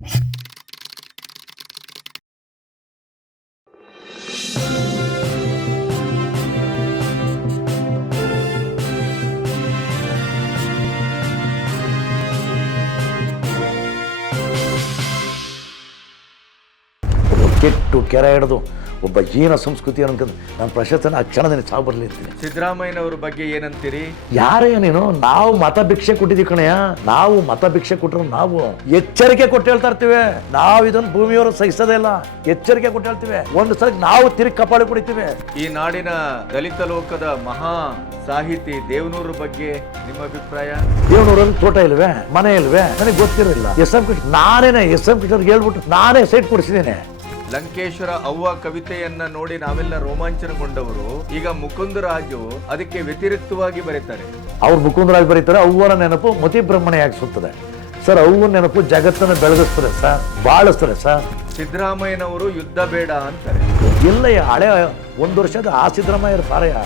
ಕೆಟ್ಟು ಕೆರೆ ಹಿಡಿದು ಒಬ್ಬ ಹೀನ ಸಂಸ್ಕೃತಿ ಅನ್ಕೊಂಡು ನಾನು ಪ್ರಶಸ್ತಿನ ಆ ಕ್ಷಣದಲ್ಲಿ ಸಾವು ಬರಲಿ ಅಂತೀನಿ. ಸಿದ್ದರಾಮಯ್ಯನವ್ರ ಬಗ್ಗೆ ಏನಂತೀರಿ? ಯಾರೇ ನೀನು? ನಾವು ಮತ ಭಿಕ್ಷೆ ಕೊಟ್ಟಿದ್ದೀವಿ ಕಣಯ್ಯ. ನಾವು ಮತ ಭಿಕ್ಷೆ ಕೊಟ್ಟರು ನಾವು ಎಚ್ಚರಿಕೆ ಕೊಟ್ಟು ಹೇಳ್ತಾ ಇರ್ತೀವಿ. ನಾವು ಇದನ್ನು ಭೂಮಿಯವರು ಸಹಿಸೋದೇ ಇಲ್ಲ. ಎಚ್ಚರಿಕೆ ಕೊಟ್ಟು ಹೇಳ್ತೀವಿ. ಒಂದು ಸಲ ನಾವು ತಿರುಗಿ ಕಪಾಳಿ ಕುಡಿತೀವಿ. ಈ ನಾಡಿನ ದಲಿತ ಲೋಕದ ಮಹಾ ಸಾಹಿತಿ ದೇವನೂರ ಬಗ್ಗೆ ನಿಮ್ಮ ಅಭಿಪ್ರಾಯ? ದೇವನೂರಲ್ಲಿ ತೋಟ ಇಲ್ವೇ, ಮನೆ ಇಲ್ವೇ? ನನಗೆ ಗೊತ್ತಿರಲಿಲ್ಲ. ಎಸ್.ಎಂ. ಕೃಷ್ಣ ನಾನೇನೆ ಎಸ್.ಎಂ. ಕೃಷ್ಣರ್ಗೆ ಹೇಳ್ಬಿಟ್ಟು ನಾನೇ ಸೈಟ್ ಕೊಡಿಸಿದ್ದೇನೆ. ಲಂಕೇಶ್ವರ ಅವ್ವ ಕವಿತೆಯನ್ನ ನೋಡಿ ನಾವೆಲ್ಲ ರೋಮಾಂಚನಗೊಂಡವರು. ಈಗ ಮುಕುಂದರಾಜು ಅದಕ್ಕೆ ವ್ಯತಿರಿಕ್ತವಾಗಿ ಬರೀತಾರೆ. ಅವ್ರು ಮುಕುಂದರಾಜ್ ಬರೀತಾರೆ, ಅವ್ವನ ನೆನಪು ಮತಿ ಬ್ರಹ್ಮಣೆಯಾಗಿಸುತ್ತದೆ ಸರ್. ಅವ್ವನ ನೆನಪು ಜಗತ್ತನ್ನು ಬೆಳಗಿಸ್ತದೆ ಸರ್, ಬಾಳಿಸ್ತದೆ ಸರ್. ಸಿದ್ದರಾಮಯ್ಯನವರು ಯುದ್ಧ ಬೇಡ ಅಂತಾರೆ. ಇಲ್ಲ, ಹಳೆ ಒಂದು ವರ್ಷದ ಆ ಸಿದ್ದರಾಮಯ್ಯರ ಸಾರಯ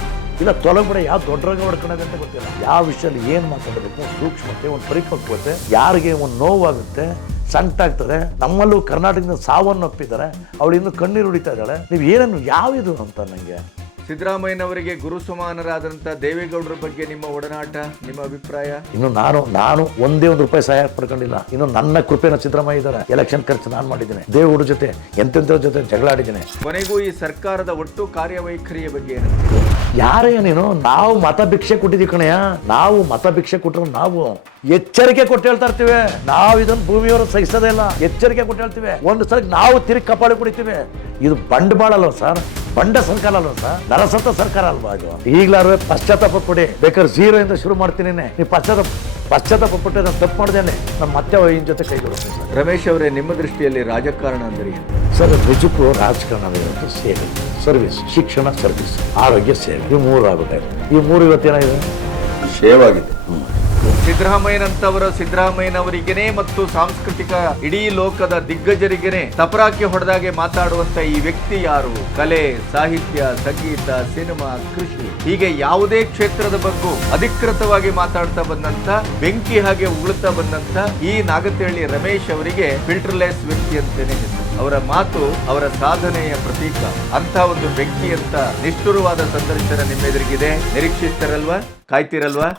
ಇಲ್ಲ ತೊಲಗ್ಬಿಡ. ಯಾವ ದೊಡ್ಡ ರೋಗ ಹೊಡ್ಕೊಳ್ಳೋದಂತ ಗೊತ್ತಿಲ್ಲ. ಯಾವ ವಿಷಯದಲ್ಲಿ ಏನು ಮಾತಾಡಬೇಕು, ಸೂಕ್ಷ್ಮತೆ, ಒಂದು ಪರಿಪಕ್ವತೆ, ಯಾರಿಗೆ ಒಂದು ನೋವಾಗುತ್ತೆ, ಸಂಕಟ ಆಗ್ತದೆ. ನಮ್ಮಲ್ಲೂ ಕರ್ನಾಟಕದಿಂದ ಸಾವನ್ನು ಒಪ್ಪಿದ್ದಾರೆ. ಅವಳು ಇನ್ನು ಕಣ್ಣೀರು ಹೊಡಿತಾ ಇದ್ದಾಳೆ. ನೀವು ಏನೇನು ಯಾವಿದು ಅಂತ ನನಗೆ. ಸಿದ್ದರಾಮಯ್ಯನವರಿಗೆ ಗುರು ಸಮಾನರಾದಂಥ ದೇವೇಗೌಡರ ಬಗ್ಗೆ ನಿಮ್ಮ ಒಡನಾಟ, ನಿಮ್ಮ ಅಭಿಪ್ರಾಯ? ಇನ್ನು ನಾನು ಒಂದೇ ಒಂದು ರೂಪಾಯಿ ಸಹಾಯ ಪಡ್ಕೊಂಡಿಲ್ಲ. ಇನ್ನು ನನ್ನ ಕೃಪೆನ ಸಿದ್ದರಾಮಯ್ಯ ಇದ್ದಾರೆ. ಎಲೆಕ್ಷನ್ ಖರ್ಚು ನಾನು ಮಾಡಿದ್ದೇನೆ. ದೇವೇಗೌಡರ ಜೊತೆ ಎಂತೆಂಥವ್ರ ಜೊತೆ ಜಗಳ ಆಡಿದ್ದೇನೆ. ಕೊನೆಗೂ ಈ ಸರ್ಕಾರದ ಒಟ್ಟು ಕಾರ್ಯವೈಖರಿಯ ಬಗ್ಗೆ ಏನಂತ? ಯಾರೇ ನೀನು? ನಾವು ಮತ ಭಿಕ್ಷೆ ಕೊಟ್ಟಿದ್ದೀವಿ ಕಣಯ್ಯ. ನಾವು ಮತ ಭಿಕ್ಷೆ ಕೊಟ್ಟರು ನಾವು ಎಚ್ಚರಿಕೆ ಕೊಟ್ಟು ಹೇಳ್ತಾ ಇರ್ತೀವಿ. ನಾವು ಇದನ್ನು ಭೂಮಿಯವರು ಸಹಿಸೋದೇ ಇಲ್ಲ. ಎಚ್ಚರಿಕೆ ಕೊಟ್ಟು ಹೇಳ್ತೀವಿ. ಒಂದು ಸಲ ನಾವು ತಿರುಗಿ ಕಪಾಳಿ ಕುಡಿತೀವಿ. ಇದು ಬಂಡವಾಳ ಅಲ್ವ ಸರ್? ಬಂಡ ಸರ್ಕಾರ ಅಲ್ವ ಸರ್? ನರಸತ್ತ ಸರ್ಕಾರ ಅಲ್ವಾ ಇದು? ಈಗಲಾರು ಪಶ್ಚಾತ್ತಾಪ ಪಡಿ. ಬೇಕಾದ್ರೆ 0 ಇಂದ ಶುರು ಮಾಡ್ತೀನಿ. ನೀವು ಪಶ್ಚಾತ್ತಾಪ ಪಟ್ಟು ನಾನು ತಪ್ಪು ಮಾಡಿದ್ದೇನೆ. ನಮ್ಮ ಮತ್ತೆ ಇನ್ ಜೊತೆ ಕೈ ಜೋಡಿಸ್ತೀನಿ ಸರ್. ರಮೇಶ್ ಅವರೇ, ನಿಮ್ಮ ದೃಷ್ಟಿಯಲ್ಲಿ ರಾಜಕಾರಣ ಅಂದರೆ ಏನು? ಸರ್, ನಿಜಕ್ಕೂ ರಾಜಕಾರಣ ಸೇವೆ, ಸರ್ವಿಸ್, ಶಿಕ್ಷಣ, ಸರ್ವಿಸ್, ಆರೋಗ್ಯ, ಸೇವೆ, ಈ 3 ಆಗ್ಬಿಟ್ಟಾರೆ. ಈ 3 ಇವತ್ತೇನಾಗಿದೆ? ಶೇವಾಗಿದೆ. ಸಿದ್ದರಾಮಯ್ಯನವರಿಗೇನೆ ಮತ್ತು ಸಾಂಸ್ಕೃತಿಕ ಇಡೀ ಲೋಕದ ದಿಗ್ಗಜರಿಗೇನೆ ತಪರಾಕಿ ಹೊಡೆದಾಗೆ ಮಾತಾಡುವಂತ ಈ ವ್ಯಕ್ತಿ ಯಾರು? ಕಲೆ, ಸಾಹಿತ್ಯ, ಸಂಗೀತ, ಸಿನಿಮಾ, ಕೃಷಿ, ಹೀಗೆ ಯಾವುದೇ ಕ್ಷೇತ್ರದ ಬಗ್ಗೂ ಅಧಿಕೃತವಾಗಿ ಮಾತಾಡ್ತಾ ಬಂದಂತ, ಬೆಂಕಿ ಹಾಗೆ ಉಗುಳ್ತಾ ಬಂದಂತ ಈ ನಾಗತಿಹಳ್ಳಿ ರಮೇಶ್ ಅವರಿಗೆ ಫಿಲ್ಟರ್ಲೆಸ್ ವ್ಯಕ್ತಿ ಅಂತೇನೆ ಹೆಸರು. ಅವರ ಮಾತು ಅವರ ಸಾಧನೆಯ ಪ್ರತೀಕ. ಅಂತ ಒಂದು ವ್ಯಕ್ತಿ ಅಂತ ನಿಷ್ಠುರವಾದ ಸಂದರ್ಶನ ನಿಮ್ಮೆದುರಿಗಿದೆ. ನಿರೀಕ್ಷಿಸ್ತಾರಲ್ವಾ? ಕಾಯ್ತಿರಲ್ವಾ?